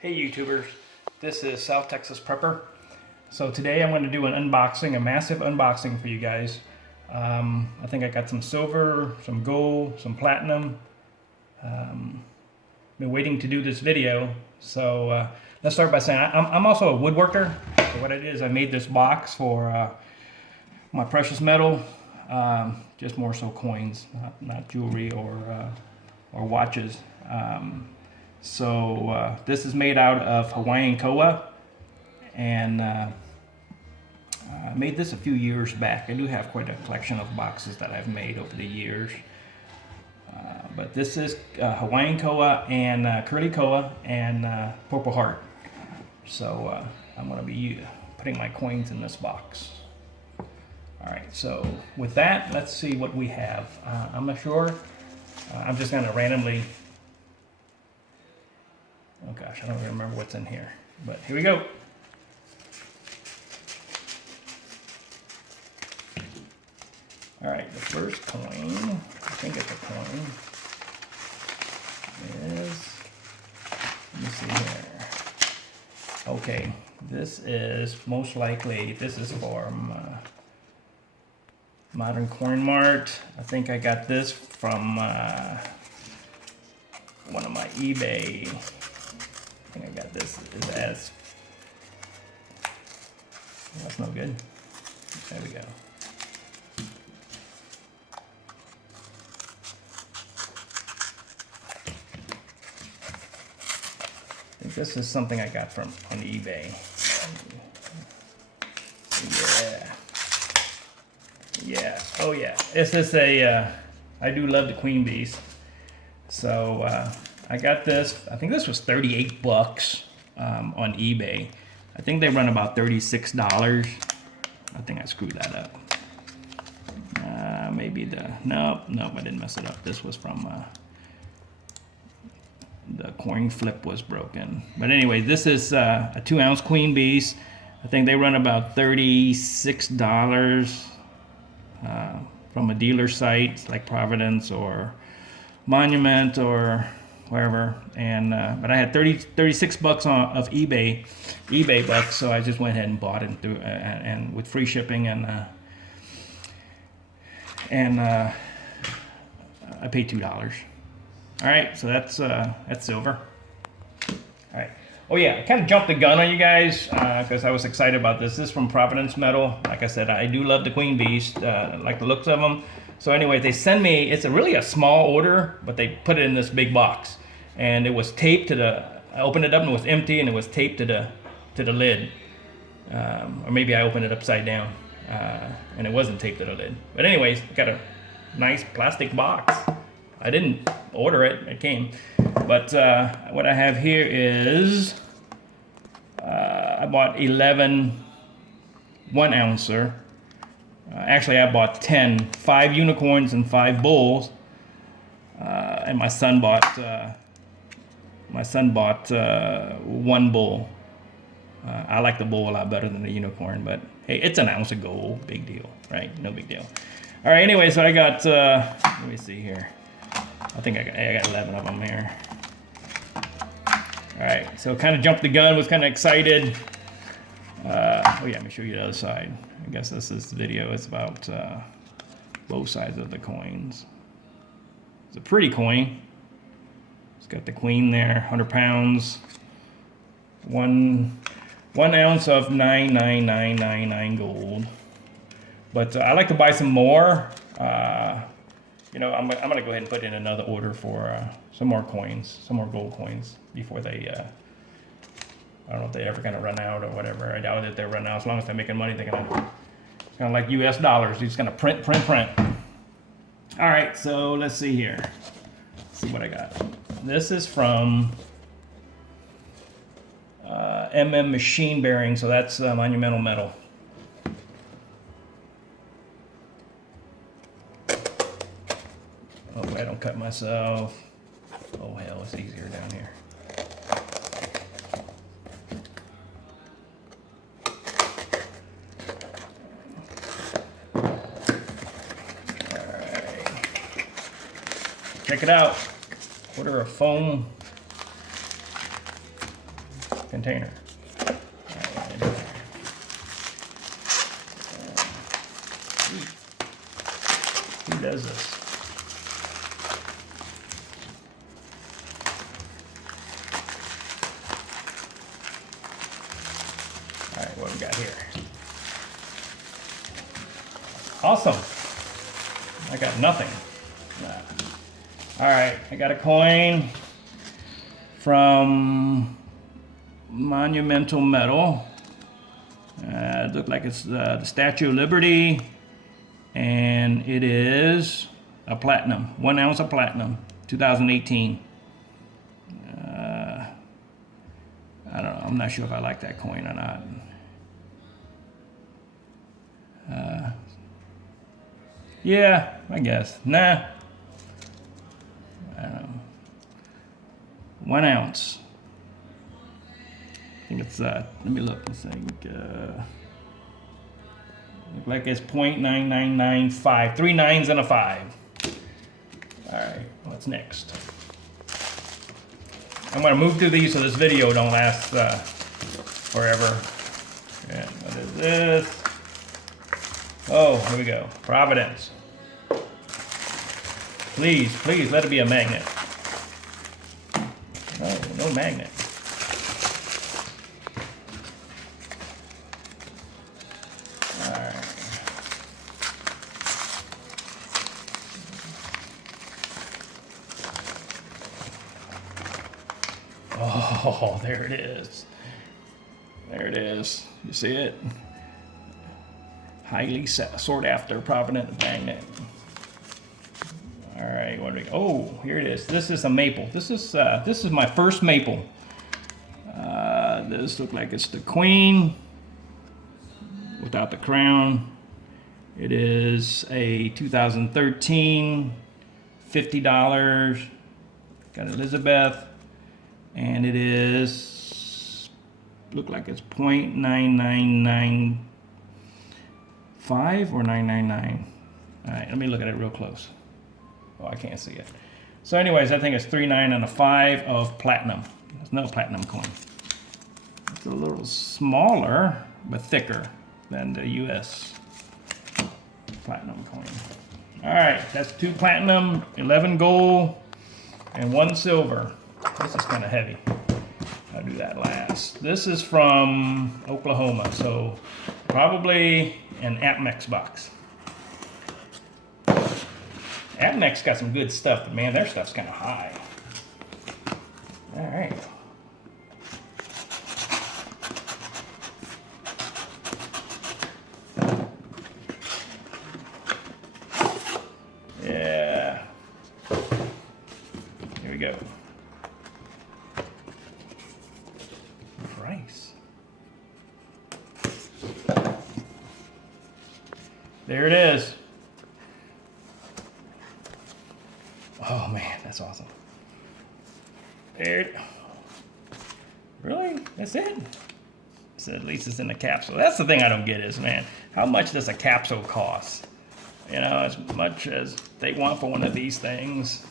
Hey YouTubers, this is South Texas Prepper. So today I'm going to do an unboxing, a massive unboxing for you guys. I think I got some silver, some gold, some platinum. Been waiting to do this video. So let's start by saying I'm also a woodworker. So what I did is I made this box for my precious metal, just more so coins, not jewelry or watches. This is made out of Hawaiian koa, and I made this a few years back. I do have quite a collection of boxes that I've made over the years. But this is Hawaiian koa and curly koa and Purple Heart. So I'm going to be putting my coins in this box. Alright, so with that, let's see what we have. I'm not sure. I'm just going to randomly... Oh gosh, I don't even remember what's in here. But here we go. Alright, the first coin, I think it's a coin, is, let me see here. Okay, this is most likely, this is from Modern Coin Mart. I think I got this from one of my eBay. I think I got this as, that's no good. There we go. I think this is something I got from on eBay. Yeah, oh yeah. This is a, I do love the Queen Bees. So, I got this, I think this was 38 bucks on eBay. I think they run about $36. I think I screwed that up. Maybe nope, I didn't mess it up. This was from, the coin flip was broken. But anyway, this is a 2-ounce Queen Bees. I think they run about $36 from a dealer site like Providence or Monument or wherever, and but I had 36 bucks of eBay bucks, so I just went ahead and bought it and with free shipping, and I paid $2. All right, so that's silver. All right. Oh yeah, I kind of jumped the gun on you guys because I was excited about this. This is from Providence Metal. Like I said, I do love the Queen Bees, like the looks of them. So anyway, they send me, it's really a small order, but they put it in this big box. And it was taped to the, I opened it up and it was empty, and it was taped to the lid. Or maybe I opened it upside down and it wasn't taped to the lid. But anyways, got a nice plastic box. I didn't order it, it came. But what I have here is, I bought 11 1-ouncer. Actually, I bought 10, 5 unicorns and 5 bulls, and my son bought 1 bull. I like the bull a lot better than the unicorn, but hey, it's an ounce of gold, big deal, right? No big deal. All right, anyway, so I got, let me see here. I think I got 11 of them here. All right, so kind of jumped the gun, was kind of excited. Oh yeah, let me show you the other side. I guess this video is about both sides of the coins. It's a pretty coin. It's got the queen there, 100 pounds. One ounce of 99999 gold. But I like to buy some more. You know, I'm gonna go ahead and put in another order for some more coins, some more gold coins before they. I don't know if they're ever gonna run out or whatever. I doubt that they run out. As long as they're making money, they're gonna. It's kind of like U.S. dollars. They're just gonna print. All right, so let's see here. Let's see what I got. This is from MM Machine Bearing, so that's Monumental Metal. Oh, I don't cut myself. Oh hell, it's easier down here. Check it out. Order a foam container. Who does this? All right, what we got here? Awesome. I got nothing. All right, I got a coin from Monumental Metal. It looked like it's the Statue of Liberty, and it is a platinum, 1 ounce of platinum, 2018. I don't know, I'm not sure if I like that coin or not. Yeah, I guess. Nah. I don't know. 1 ounce. I think it's, let me look. I think, look like it's 0.9995. 3 nines and a 5. All right, what's next? I'm going to move through these so this video don't last forever. And what is this? Oh, here we go. Providence. Please, please, let it be a magnet. No, no magnet. All right. Oh, there it is. There it is. You see it? Highly sought after Providence magnet. All right, what do we? Oh, here it is. This is a maple. This is my first maple. This looks like it's the Queen without the crown. It is a 2013, $50. Got Elizabeth, and it is look like it's 0.9995 or 999. All right, let me look at it real close. Oh, I can't see it. So anyways, I think it's 3 9 and a 5 of platinum. There's no platinum coin. It's a little smaller, but thicker than the US platinum coin. All right, that's 2 platinum, 11 gold, and 1 silver. This is kind of heavy. I'll do that last. This is from Oklahoma, so probably an APMEX box. APMEX got some good stuff, but man, their stuff's kind of high. All right. Yeah. Here we go. Price. There it is. Oh man, that's awesome. There. Really? That's it? So at least it's in the capsule. That's the thing I don't get is, man, how much does a capsule cost? You know, as much as they want for one of these things.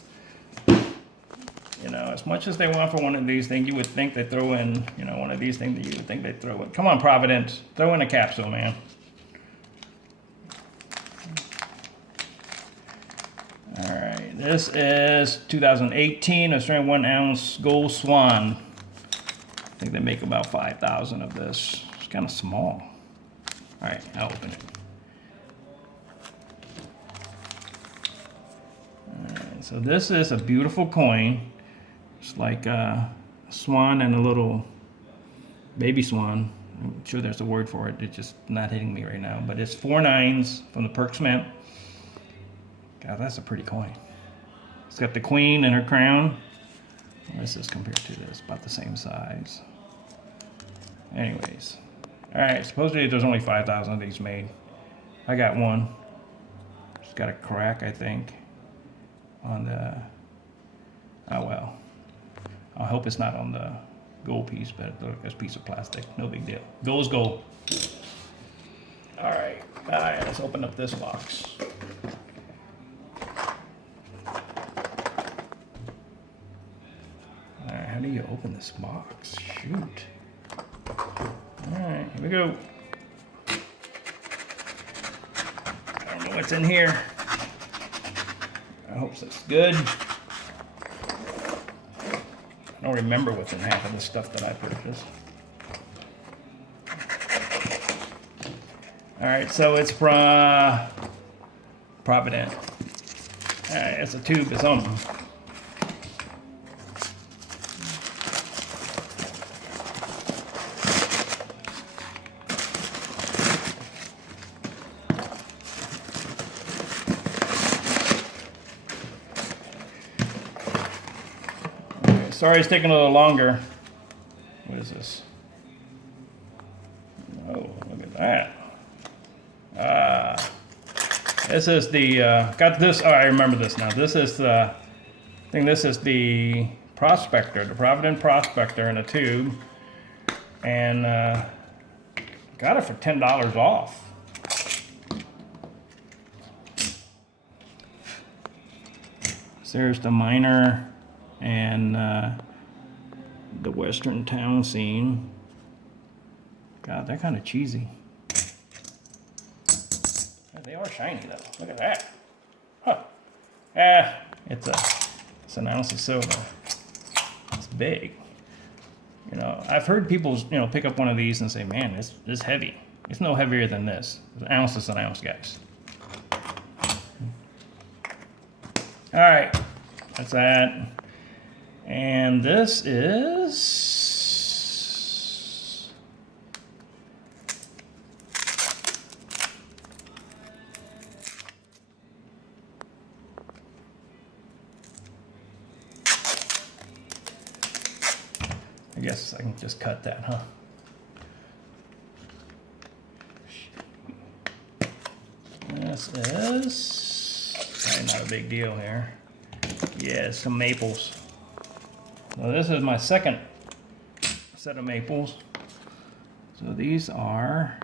You know, as much as they want for one of these things, you would think they throw in, you know, one of these things that you would think they throw in. Come on, Providence. Throw in a capsule, man. All right, this is 2018 Australian 1 ounce gold swan. I think they make about 5,000 of this. It's kind of small. All right, I'll open it. All right, so this is a beautiful coin. It's like a swan and a little baby swan. I'm sure there's a word for it. It's just not hitting me right now. But it's 4 9s from the Perks Mint. God, that's a pretty coin. It's got the Queen and her crown. What is this compared to this? About the same size. Anyways. Alright, supposedly there's only 5,000 of these made. I got one. It's got a crack, I think, on the... Oh well. I hope it's not on the gold piece, but it looks like a piece of plastic. No big deal. Gold's gold. Alright, let's open up this box. How do you open this box? Shoot. Alright, here we go. I don't know what's in here. I hope that's good. I don't remember what's in half of the stuff that I purchased. Alright, so it's from Provident. Alright, it's a tube of something. Okay, sorry it's taking a little longer. What is this? Oh, look at that. This is the, got this, oh, I remember this now. This is the, I think this is the Prospector, the Provident Prospector in a tube. And got it for $10 off. So there's the Minor and the Western Town Scene. God, they're kind of cheesy. They are shiny though. Look at that. Huh. It's an ounce of silver. It's big. You know, I've heard people, you know, pick up one of these and say, man, it's heavy. It's no heavier than this. An ounce is an ounce, guys. All right, that's that. And this is, I guess I can just cut that, huh? This is probably not a big deal here. Yeah, some maples. So this is my second set of maples. So these are,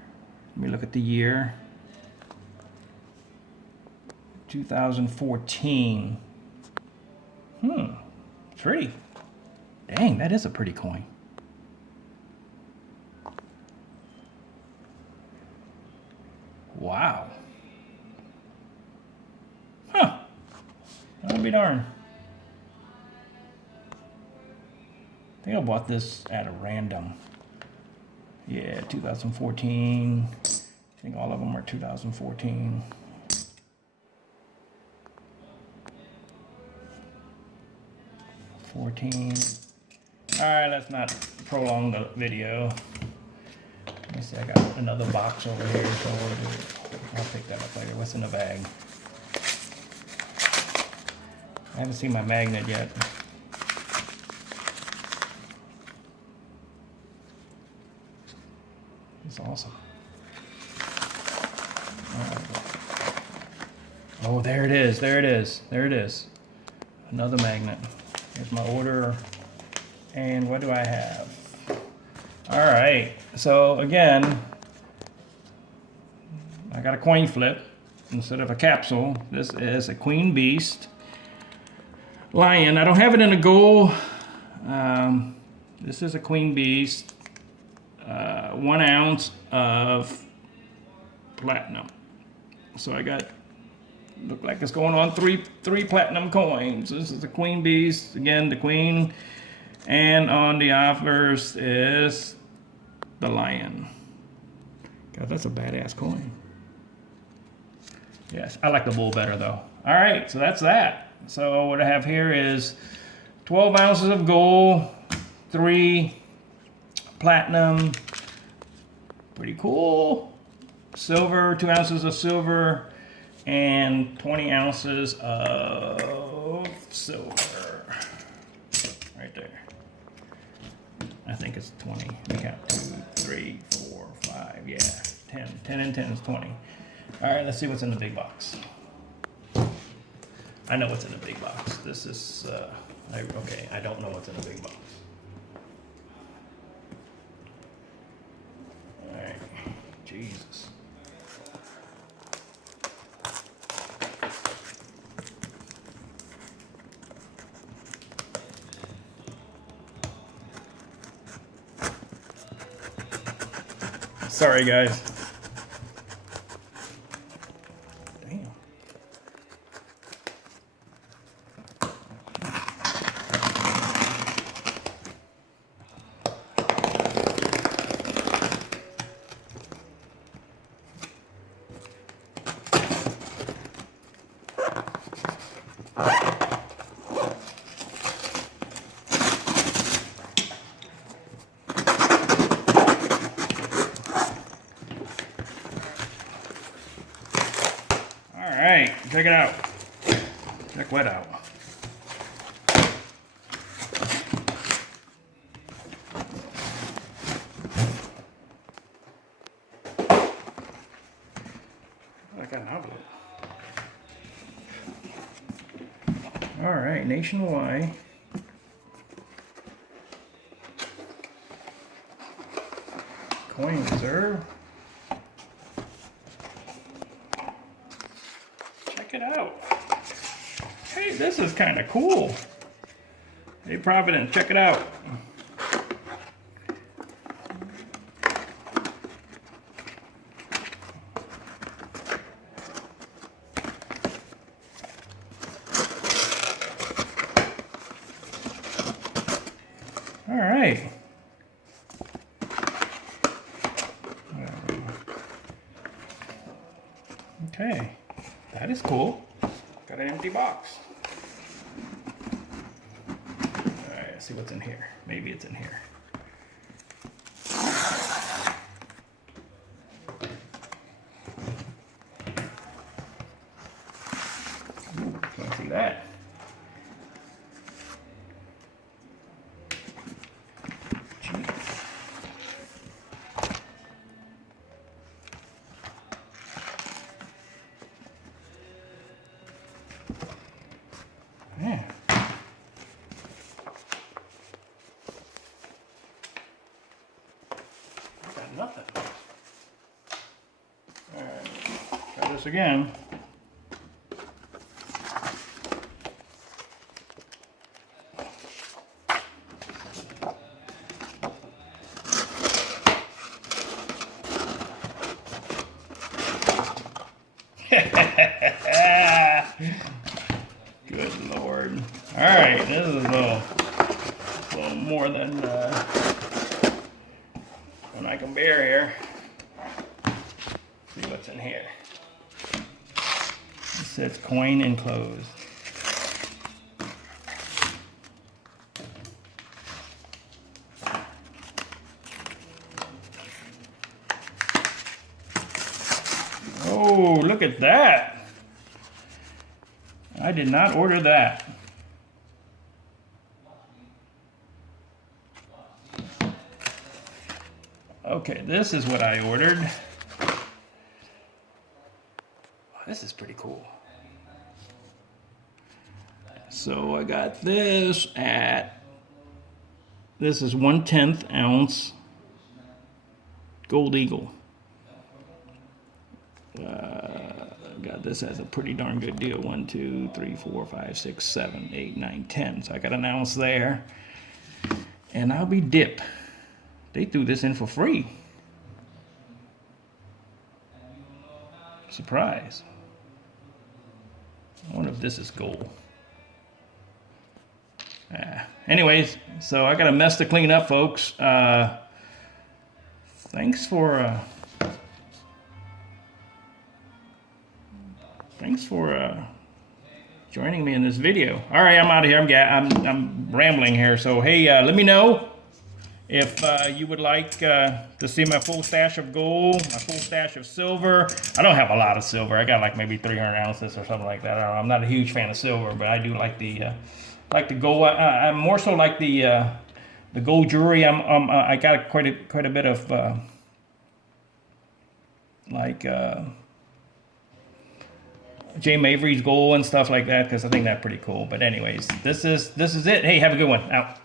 let me look at the year, 2014. Pretty. Dang, that is a pretty coin. Wow. Huh. I'll be darned. I think I bought this at a random. Yeah, 2014. I think all of them are 2014. All right, let's not prolong the video. Let me see, I got another box over here, so I'll pick that up later. What's in the bag? I haven't seen my magnet yet. It's awesome. Oh, there it is, there it is, there it is. Another magnet. Here's my order. And what do I have? All right, so again, I got a coin flip instead of a capsule. This is a Queen Beast Lion. I don't have it in a gold. This is a Queen Beast, 1 ounce of platinum. So I got, look like it's going on three platinum coins. This is the Queen Beast, again the Queen, and on the offers is the Lion. God, that's a badass coin. Yes, I like the bull better though. All right, so that's that. So what I have here is 12 ounces of gold, 3 platinum, pretty cool. Silver, 2 ounces of silver, and 20 ounces of silver. Right there. I think it's 20. We count 2, 3, 4, 5, yeah, 10. 10 and 10 is 20. All right, let's see what's in the big box. I know what's in the big box. This is, okay, I don't know what's in the big box. All right, Jesus. Sorry, guys. Damn. All right, check it out. Check what out. I got an envelope. All right, Nationwide. Coin reserve. Check it out. Hey, this is kind of cool. Hey, Providence, check it out. All right. Okay, that is cool. Got an empty box. All right, let's see what's in here. Maybe it's in here. Ooh, can't see that. Yeah. Got nothing. All right, try this again. Good Lord. All right, this is a little more than what I can bear here. See what's in here. It says coin enclosed. Oh, look at that. I did not order that. Okay, this is what I ordered. This is pretty cool. So I got this at, this is 1/10 ounce Gold Eagle. Got this as a pretty darn good deal. 1, 2, 3, 4, 5, 6, 7, 8, 9, 10. So I got an ounce there. And I'll be dip. They threw this in for free. Surprise. I wonder if this is gold. Anyways, so I got a mess to clean up, folks. Thanks for joining me in this video. All right, I'm out of here. I'm rambling here. So hey, let me know if you would like to see my full stash of gold, my full stash of silver. I don't have a lot of silver. I got like maybe 300 ounces or something like that. I'm not a huge fan of silver, but I do like the gold. I'm more so like the gold jewelry. I got quite a bit of Jay Mabry's gold and stuff like that, because I think that's pretty cool. But anyways, this is it. Hey, have a good one. Out.